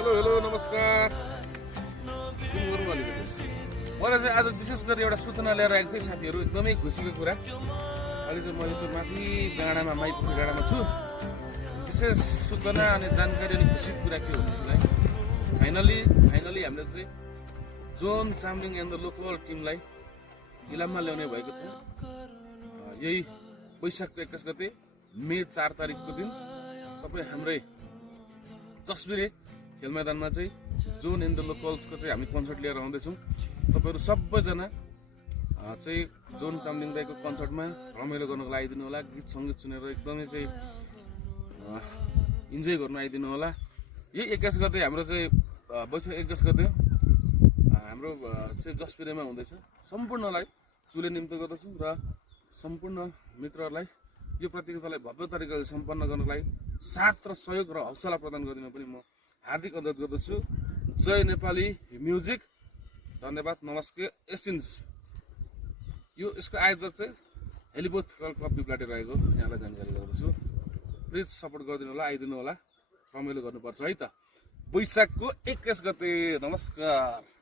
Hello hello नमस्कार। मलाई चाहिँ आज विशेष गरी एउटा सूचना लिएर आएको चाहिँ साथीहरू, एकदमै खुसीको कुरा। अहिले चाहिँ म यो माथि डाँडामा माइपुर डाँडामा छु। विशेष सूचना अनि जानकारी अनि खुसीको कुरा के हो भने फाइनली हामीले चाहिँ John Chamling and the local टिमलाई इलाममा ल्याउने भएको छ। यही वैशाखको 21 गते मे 4 तारिकको दिन तपाईँ हाम्रै चस्बिरे खेल मैदानमा चाहिँ जोन एन्ड द लोकल्सको चाहिँ हामी कन्सर्ट लिएर आउँदैछौँ। तपाईँहरू सबैजना चाहिँ जोन चामलिङ दाईको कन्सर्टमा रमाइलो गर्नको लागि आइदिनु होला। गीत सङ्गीत सुनेर एकदमै चाहिँ इन्जोय गर्नु आइदिनु होला। यही 21 गते हाम्रो चाहिँ वैशाख 21 गते हाम्रो चाहिँ जसपिरेमा हुँदैछ। सम्पूर्णलाई चुले निम्तो गर्दछौँ र सम्पूर्ण मित्रहरूलाई यो प्रतियोगितालाई भव्य तरिकाले सम्पन्न गर्नको लागि साथ र सहयोग र हौसला प्रदान गरिदिन पनि म हार्दिक अनुरोध गर्दछु। जय नेपाली म्युजिक। धन्यवाद, नमस्ते। यसको आयोजक चाहिँ हेलिपोथ क्लब बिप्लाटी रहेको यहाँलाई जानकारी गर्दछु। प्लिज सपोर्ट गरिदिनु होला, आइदिनु होला, रमाइलो गर्नुपर्छ है त। वैशाखको 21 गते। नमस्कार।